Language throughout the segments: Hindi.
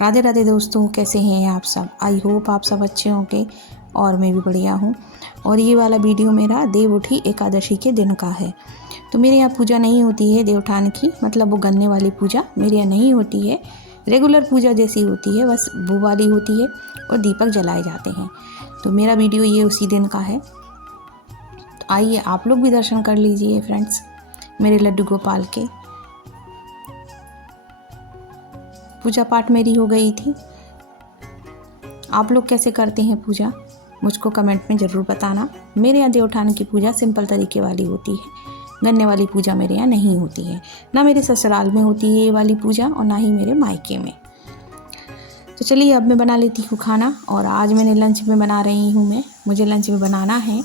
राधे राधे दोस्तों, कैसे हैं आप सब। आई होप आप सब अच्छे होंगे और मैं भी बढ़िया हूँ। और ये वाला वीडियो मेरा देव उठी एकादशी के दिन का है। तो मेरे यहाँ पूजा नहीं होती है देवउठान की, मतलब वो गन्ने वाली पूजा मेरे यहाँ नहीं होती है। रेगुलर पूजा जैसी होती है, बस वो वाली होती है और दीपक जलाए जाते हैं। तो मेरा वीडियो ये उसी दिन का है। तो आइए आप लोग भी दर्शन कर लीजिए फ्रेंड्स, मेरे लड्डू गोपाल के। पूजा पाठ मेरी हो गई थी। आप लोग कैसे करते हैं पूजा, मुझको कमेंट में ज़रूर बताना। मेरे यहाँ देवउठान की पूजा सिंपल तरीके वाली होती है। गन्ने वाली पूजा मेरे यहाँ नहीं होती है, ना मेरे ससुराल में होती है ये वाली पूजा और ना ही मेरे मायके में। तो चलिए अब मैं बना लेती हूँ खाना। और आज मैंने लंच में बना रही हूँ मुझे लंच में बनाना है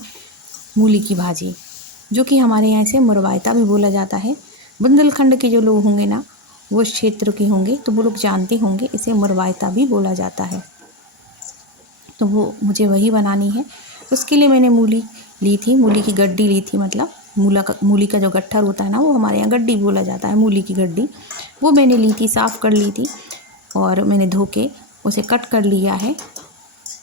मूली की भाजी, जो कि हमारे यहाँ से मुरवायता भी बोला जाता है। बुंदेलखंड के जो लोग होंगे ना, वो इस क्षेत्र के होंगे तो वो लोग जानते होंगे, इसे मुरवायता भी बोला जाता है। तो वो मुझे वही बनानी है। उसके लिए मैंने मूली ली थी, मूली की गड्डी ली थी, मतलब मूली का जो गट्ठर होता है ना, वो हमारे यहाँ गड्डी बोला जाता है, मूली की गड्डी। वो मैंने ली थी, साफ़ कर ली थी और मैंने धो के उसे कट कर लिया है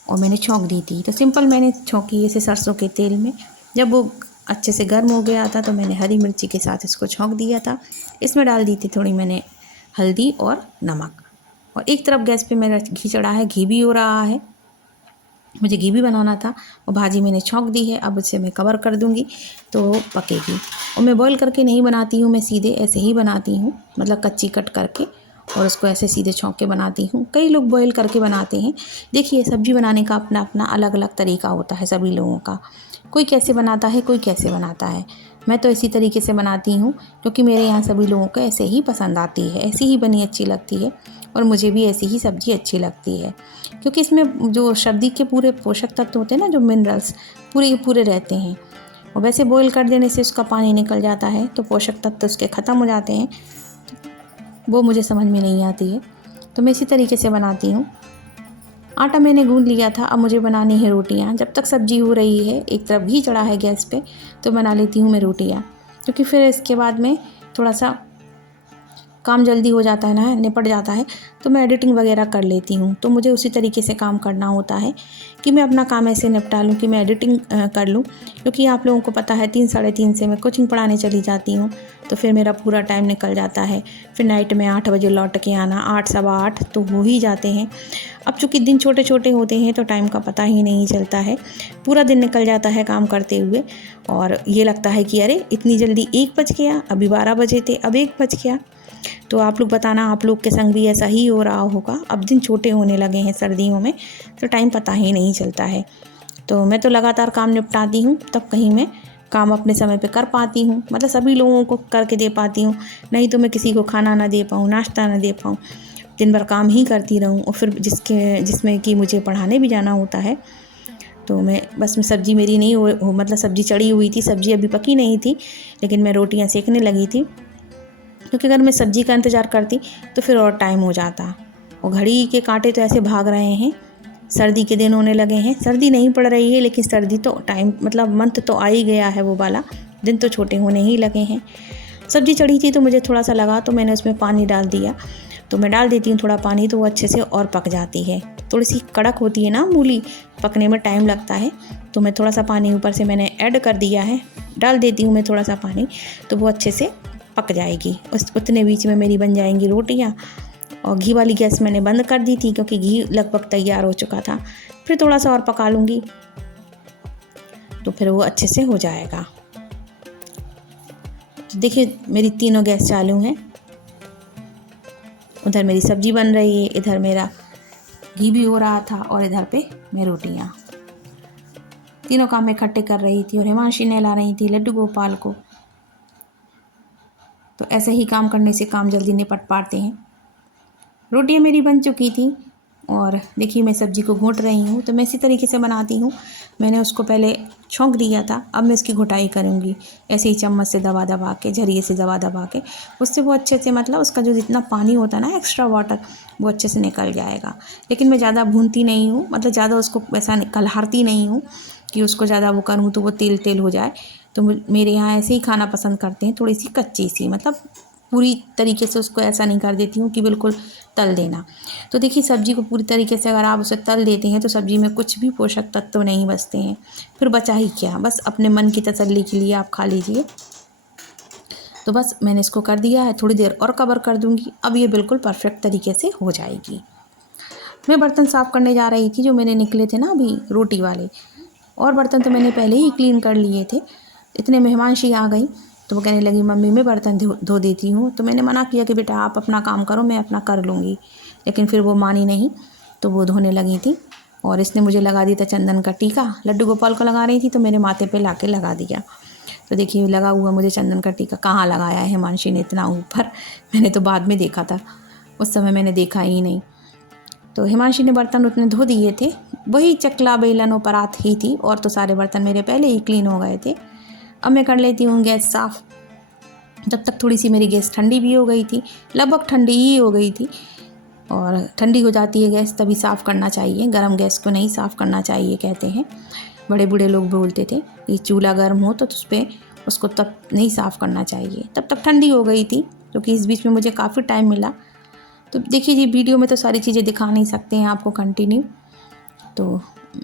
और मैंने छौंक दी थी। तो सिंपल मैंने छौंकी इसे सरसों के तेल में। जब वो अच्छे से गर्म हो गया था तो मैंने हरी मिर्ची के साथ इसको छौंक दिया था। इसमें डाल दी थी थोड़ी मैंने हल्दी और नमक। और एक तरफ गैस पे मेरा घी चढ़ा है, घी भी हो रहा है, मुझे घी भी बनाना था। और भाजी मैंने छौंक दी है, अब इसे मैं कवर कर दूंगी तो पकेगी। और मैं बॉईल करके नहीं बनाती हूँ, मैं सीधे ऐसे ही बनाती हूँ, मतलब कच्ची कट करके और उसको ऐसे सीधे छौंक के बनाती हूँ। कई लोग बॉईल करके बनाते हैं। देखिए, सब्जी बनाने का अपना अपना अलग अलग तरीका होता है सभी लोगों का। कोई कैसे बनाता है, कोई कैसे बनाता है। मैं तो इसी तरीके से बनाती हूँ क्योंकि मेरे यहाँ सभी लोगों को ऐसे ही पसंद आती है, ऐसी ही बनी अच्छी लगती है। और मुझे भी ऐसी ही सब्ज़ी अच्छी लगती है क्योंकि इसमें जो सब्ज़ी के पूरे पोषक तत्व होते हैं ना, जो मिनरल्स पूरे के पूरे रहते हैं। और वैसे बॉईल कर देने से उसका पानी निकल जाता है तो पोषक तत्व उसके ख़त्म हो जाते हैं, तो वो मुझे समझ में नहीं आती है। तो मैं इसी तरीके से बनाती हूँ। आटा मैंने गूंद लिया था, अब मुझे बनानी है रोटियाँ। जब तक सब्ज़ी हो रही है, एक तरफ घी चढ़ा है गैस पे, तो बना लेती हूँ मैं रोटियाँ, क्योंकि फिर इसके बाद में थोड़ा सा काम जल्दी हो जाता है ना, निपट जाता है। तो मैं एडिटिंग वगैरह कर लेती हूँ, तो मुझे उसी तरीके से काम करना होता है कि मैं अपना काम ऐसे निपटा लूँ कि मैं एडिटिंग कर लूँ। क्योंकि आप लोगों को पता है 3 साढ़े 3 से मैं कोचिंग पढ़ाने चली जाती हूँ, तो फिर मेरा पूरा टाइम निकल जाता है। फिर नाइट में 8 बजे लौट के आना, 8 सवा 8 तो हो ही जाते हैं। अब चूँकि दिन छोटे छोटे होते हैं तो टाइम का पता ही नहीं चलता है, पूरा दिन निकल जाता है काम करते हुए। और ये लगता है कि अरे इतनी जल्दी 1 बज गया, अभी 12 बजे थे, अब 1 बज गया। तो आप लोग बताना, आप लोग के संग भी ऐसा ही हो रहा होगा। अब दिन छोटे होने लगे हैं सर्दियों में, तो टाइम पता ही नहीं चलता है। तो मैं तो लगातार काम निपटाती हूँ, तब कहीं मैं काम अपने समय पे कर पाती हूँ, मतलब सभी लोगों को करके दे पाती हूँ। नहीं तो मैं किसी को खाना ना दे पाऊँ, नाश्ता ना दे पाऊँ, दिन भर काम ही करती रहूँ। और फिर जिसमें कि मुझे पढ़ाने भी जाना होता है, तो मैं बस में सब्ज़ी मेरी नहीं हो मतलब सब्ज़ी चढ़ी हुई थी, सब्ज़ी अभी पकी नहीं थी, लेकिन मैं रोटियाँ सेकने लगी थी। क्योंकि अगर मैं सब्ज़ी का इंतज़ार करती तो फिर और टाइम हो जाता। और घड़ी के कांटे तो ऐसे भाग रहे हैं, सर्दी के दिन होने लगे हैं। सर्दी नहीं पड़ रही है, लेकिन सर्दी तो टाइम मतलब मंथ तो आ ही गया है, वो वाला दिन तो छोटे होने ही लगे हैं। सब्ज़ी चढ़ी थी तो मुझे थोड़ा सा लगा, तो मैंने उसमें पानी डाल दिया। तो मैं डाल देती हूँ थोड़ा पानी, तो वो अच्छे से और पक जाती है। थोड़ी सी कड़क होती है ना मूली, पकने में टाइम लगता है। तो मैं थोड़ा सा पानी ऊपर से मैंने ऐड कर दिया है, डाल देती हूँ मैं थोड़ा सा पानी, तो वो अच्छे से पक जाएगी। उतने बीच में मेरी बन जाएंगी रोटियाँ। और घी वाली गैस मैंने बंद कर दी थी क्योंकि घी लगभग तैयार हो चुका था। फिर थोड़ा सा और पका लूँगी तो फिर वो अच्छे से हो जाएगा। तो देखिए, मेरी तीनों गैस चालू हैं। उधर मेरी सब्ज़ी बन रही है, इधर मेरा घी भी हो रहा था और इधर पे मैं रोटियाँ। तीनों काम मैं इकट्ठे कर रही थी और हिमांशी नहला रही थी लड्डू गोपाल को। तो ऐसे ही काम करने से काम जल्दी निपट पाते हैं। रोटियाँ मेरी बन चुकी थी और देखिए मैं सब्ज़ी को घोट रही हूँ। तो मैं इसी तरीके से बनाती हूँ। मैंने उसको पहले छौंक दिया था, अब मैं इसकी घुटाई करूँगी ऐसे ही चम्मच से दबा दबा के, झरिए से दबा दबा के। उससे वो अच्छे से, मतलब उसका जो जितना पानी होता है ना, एक्स्ट्रा वाटर, वो अच्छे से निकल जाएगा। लेकिन मैं ज़्यादा भूनती नहीं हूँ, मतलब ज़्यादा उसको ऐसा कलहारती नहीं हूँ कि उसको ज़्यादा वो करूँ तो वो तेल तेल हो जाए। तो मेरे यहाँ ऐसे ही खाना पसंद करते हैं, थोड़ी सी कच्ची सी, मतलब पूरी तरीके से उसको ऐसा नहीं कर देती हूँ कि बिल्कुल तल देना। तो देखिए सब्ज़ी को पूरी तरीके से अगर आप उसे तल देते हैं तो सब्ज़ी में कुछ भी पोषक तत्व नहीं बचते हैं, फिर बचा ही क्या, बस अपने मन की तसल्ली के लिए आप खा लीजिए। तो बस मैंने इसको कर दिया है, थोड़ी देर और कवर कर दूँगी। अब ये बिल्कुल परफेक्ट तरीके से हो जाएगी। मैं बर्तन साफ़ करने जा रही थी जो मेरे निकले थे ना अभी रोटी वाले, और बर्तन तो मैंने पहले ही क्लीन कर लिए थे। इतने मेहमानशी आ गई तो वो कहने लगी मम्मी मैं बर्तन धो देती हूँ। तो मैंने मना किया कि बेटा आप अपना काम करो, मैं अपना कर लूँगी, लेकिन फिर वो मानी नहीं, तो वो धोने लगी थी। और इसने मुझे लगा दिया था चंदन का टीका। लड्डू गोपाल को लगा रही थी तो मेरे माथे पे ला के लगा दिया। तो देखिए लगा हुआ मुझे चंदन का टीका, कहाँ लगाया है हिमांशी ने इतना ऊपर, मैंने तो बाद में देखा था, उस समय मैंने देखा ही नहीं। तो हिमांशी ने बर्तन उतने धो दिए थे, वही चकला बेलन और परात ही थी, और तो सारे बर्तन मेरे पहले ही क्लीन हो गए थे। अब मैं कर लेती हूँ गैस साफ़। जब तक थोड़ी सी मेरी गैस ठंडी भी हो गई थी, लगभग ठंडी ही हो गई थी, और ठंडी हो जाती है गैस तभी साफ़ करना चाहिए, गरम गैस को नहीं साफ़ करना चाहिए कहते हैं। बड़े बूढ़े लोग बोलते थे कि चूल्हा गर्म हो तो उस पर उसको तब नहीं साफ़ करना चाहिए। तब तक ठंडी हो गई थी, क्योंकि इस बीच में मुझे काफ़ी टाइम मिला। तो देखिए जी वीडियो में तो सारी चीज़ें दिखा नहीं सकते हैं आपको कंटिन्यू, तो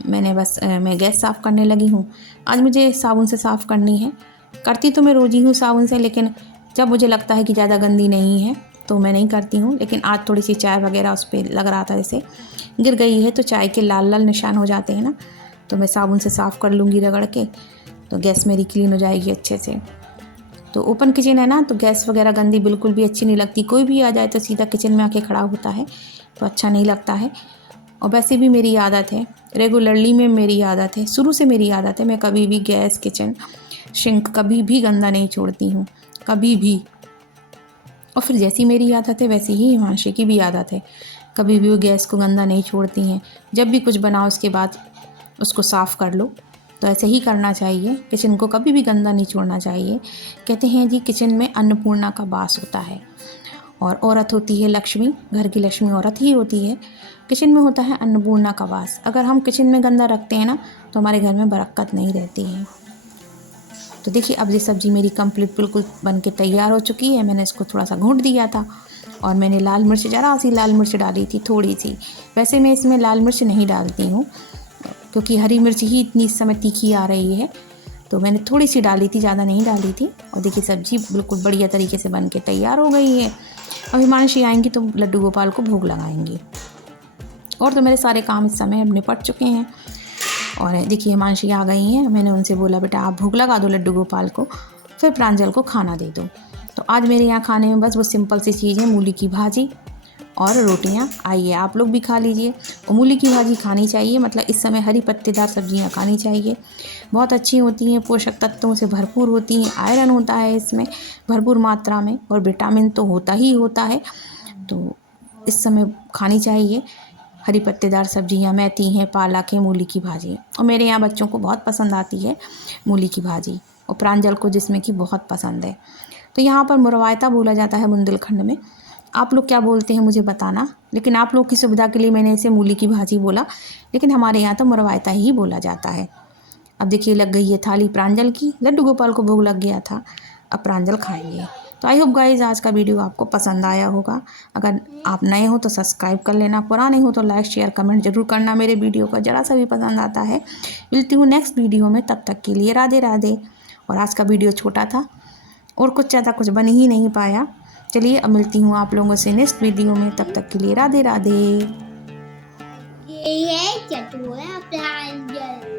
मैं गैस साफ़ करने लगी हूँ। आज मुझे साबुन से साफ़ करनी है, करती तो मैं रोज़ ही हूँ साबुन से, लेकिन जब मुझे लगता है कि ज़्यादा गंदी नहीं है तो मैं नहीं करती हूँ। लेकिन आज थोड़ी सी चाय वगैरह उस पर लग रहा था, जैसे गिर गई है तो चाय के लाल लाल निशान हो जाते हैं ना, तो मैं साबुन से साफ़ कर लूँगी रगड़ के, तो गैस मेरी क्लीन हो जाएगी अच्छे से। तो ओपन किचन है ना, तो गैस वगैरह गंदी बिल्कुल भी अच्छी नहीं लगती। कोई भी आ जाए तो सीधा किचन में आके खड़ा होता है तो अच्छा नहीं लगता है। और वैसे भी मेरी आदत है, रेगुलरली में मेरी आदत है, शुरू से मेरी आदत है, मैं कभी भी गैस किचन सिंक कभी भी गंदा नहीं छोड़ती हूँ, कभी भी। और फिर जैसी मेरी आदत है वैसी ही हिमांशी की भी आदत है, कभी भी वो गैस को गंदा नहीं छोड़ती हैं। जब भी कुछ बनाओ उसके बाद उसको साफ़ कर लो, तो ऐसे ही करना चाहिए। किचन को कभी भी गंदा नहीं छोड़ना चाहिए। कहते हैं जी किचन में अन्नपूर्णा का वास होता है, और औरत होती है लक्ष्मी, घर की लक्ष्मी औरत ही होती है। किचन में होता है अन्नपूर्णा का वास। अगर हम किचन में गंदा रखते हैं ना तो हमारे घर में बरकत नहीं रहती है। तो देखिए अब ये सब्ज़ी मेरी कंप्लीट बिल्कुल बन के तैयार हो चुकी है। मैंने इसको थोड़ा सा घोंट दिया था, और मैंने लाल मिर्च, ज़रा सी लाल मिर्च डाली थी, थोड़ी सी। वैसे मैं इसमें लाल मिर्च नहीं डालती हूँ, क्योंकि हरी मिर्च ही इतनी इस समय तीखी आ रही है, तो मैंने थोड़ी सी डाली थी, ज़्यादा नहीं डाली थी। और देखिए सब्ज़ी बिल्कुल बढ़िया तरीके से बन के तैयार हो गई है। अब हिमांशी आएंगी तो लड्डू गोपाल को भोग लगाएंगी, और तो मेरे सारे काम इस समय अब निपट चुके हैं। और देखिए हिमांशी आ गई हैं, मैंने उनसे बोला बेटा आप भोग लगा दो लड्डू गोपाल को, फिर प्रांजल को खाना दे दो। तो आज मेरे यहाँ खाने में बस वो सिंपल सी चीज़ है, मूली की भाजी और रोटियाँ। आइए आप लोग भी खा लीजिए। और मूली की भाजी खानी चाहिए, मतलब इस समय हरी पत्तेदार सब्जियाँ खानी चाहिए, बहुत अच्छी होती हैं, पोषक तत्वों से भरपूर होती हैं, आयरन होता है इसमें भरपूर मात्रा में, और विटामिन तो होता ही होता है। तो इस समय खानी चाहिए हरी पत्तेदार सब्जियाँ, मेथी हैं, पालक है, मूली की भाजी। और मेरे यहाँ बच्चों को बहुत पसंद आती है मूली की भाजी, और प्रांजल को जिसमें कि बहुत पसंद है। तो यहाँ पर मुरवायता बोला जाता है बुंदेलखंड में, आप लोग क्या बोलते हैं मुझे बताना, लेकिन आप लोग की सुविधा के लिए मैंने इसे मूली की भाजी बोला, लेकिन हमारे यहाँ तो मुरवायता ही बोला जाता है। अब देखिए लग गई है थाली प्रांजल की, लड्डू गोपाल को भोग लग गया था, अब प्रांजल खाएंगे। तो आई होप गाइज आज का वीडियो आपको पसंद आया होगा। अगर आप नए हो तो सब्सक्राइब कर लेना, पुराने हो तो लाइक शेयर कमेंट जरूर करना। मेरे वीडियो का ज़रा सा भी पसंद आता है। मिलती हूँ नेक्स्ट वीडियो में, तब तक के लिए राधे राधे। और आज का वीडियो छोटा था और कुछ ज़्यादा कुछ बन ही नहीं पाया। चलिए अब मिलती हूँ आप लोगों से नेक्स्ट वीडियो में, तब तक के लिए राधे राधे। ये है चटोरा प्रांजल।